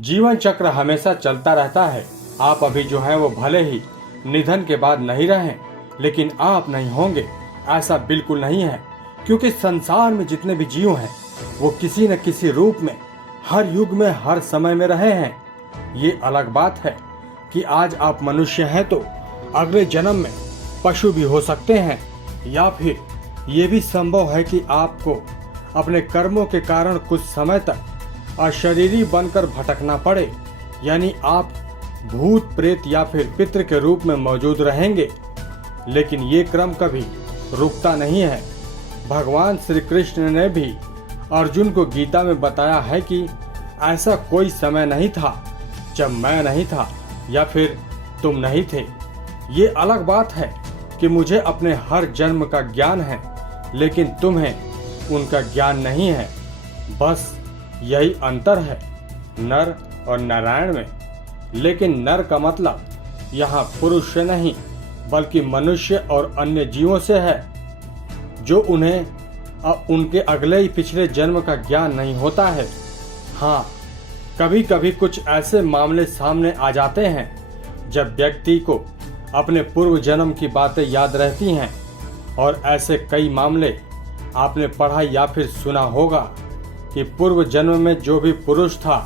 जीवन चक्र हमेशा चलता रहता है। आप अभी जो है वो भले ही निधन के बाद नहीं रहें, लेकिन आप नहीं होंगे, ऐसा बिल्कुल नहीं है। क्योंकि संसार में जितने भी जीव हैं वो किसी न किसी रूप में हर युग में हर समय में रहे हैं। ये अलग बात है कि आज आप मनुष्य हैं तो अगले जन्म में पशु भी हो सकते हैं, या फिर ये भी संभव है कि आपको अपने कर्मों के कारण कुछ समय तक अशरीरी बनकर भटकना पड़े, यानी आप भूत प्रेत या फिर पितृ के रूप में मौजूद रहेंगे। लेकिन ये क्रम कभी रुकता नहीं है। भगवान श्री कृष्ण ने भी अर्जुन को गीता में बताया है कि ऐसा कोई समय नहीं था जब मैं नहीं था या फिर तुम नहीं थे। ये अलग बात है कि मुझे अपने हर जन्म का ज्ञान है, लेकिन तुम्हें उनका ज्ञान नहीं है। बस यही अंतर है नर और नारायण में। लेकिन नर का मतलब यहाँ पुरुष से नहीं बल्कि मनुष्य और अन्य जीवों से है, जो उन्हें उनके अगले ही पिछले जन्म का ज्ञान नहीं होता है। हाँ, कभी कभी कुछ ऐसे मामले सामने आ जाते हैं जब व्यक्ति को अपने पूर्व जन्म की बातें याद रहती हैं, और ऐसे कई मामले आपने पढ़ा या फिर सुना होगा कि पूर्व जन्म में जो भी पुरुष था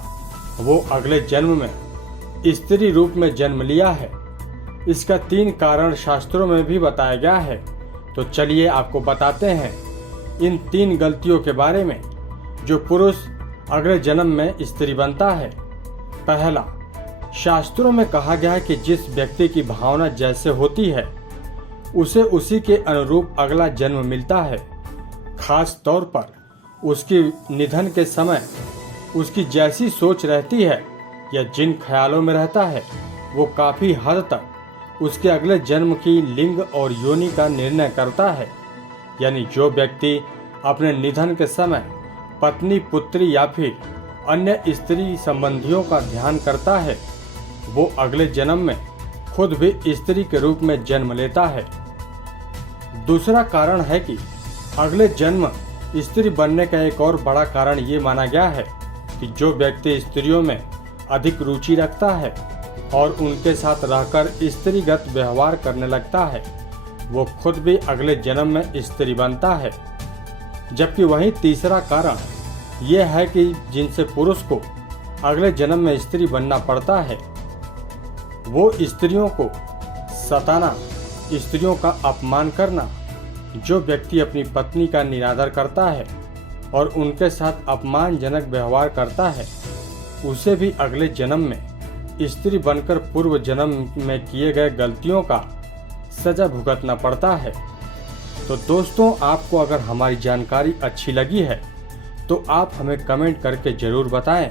वो अगले जन्म में स्त्री रूप में जन्म लिया है। इसका 3 कारण शास्त्रों में भी बताया गया है। तो चलिए आपको बताते हैं इन 3 गलतियों के बारे में जो पुरुष अगले जन्म में स्त्री बनता है। पहला, शास्त्रों में कहा गया है कि जिस व्यक्ति की भावना जैसे होती है उसे उसी के अनुरूप अगला जन्म मिलता है। खास तौर पर उसकी निधन के समय उसकी जैसी सोच रहती है या जिन ख्यालों में रहता है वो काफ़ी हद तक उसके अगले जन्म की लिंग और योनि का निर्णय करता है। यानी जो व्यक्ति अपने निधन के समय पत्नी, पुत्री या फिर अन्य स्त्री संबंधियों का ध्यान करता है वो अगले जन्म में खुद भी स्त्री के रूप में जन्म लेता है। दूसरा कारण है कि अगले जन्म स्त्री बनने का एक और बड़ा कारण ये माना गया है कि जो व्यक्ति स्त्रियों में अधिक रुचि रखता है और उनके साथ रहकर स्त्रीगत व्यवहार करने लगता है वो खुद भी अगले जन्म में स्त्री बनता है। जबकि वहीं तीसरा कारण यह है कि जिनसे पुरुष को अगले जन्म में स्त्री बनना पड़ता है वो स्त्रियों को सताना, स्त्रियों का अपमान करना। जो व्यक्ति अपनी पत्नी का निरादर करता है और उनके साथ अपमानजनक व्यवहार करता है उसे भी अगले जन्म में स्त्री बनकर पूर्व जन्म में किए गए गलतियों का सजा भुगतना पड़ता है। तो दोस्तों, आपको अगर हमारी जानकारी अच्छी लगी है तो आप हमें कमेंट करके ज़रूर बताएं।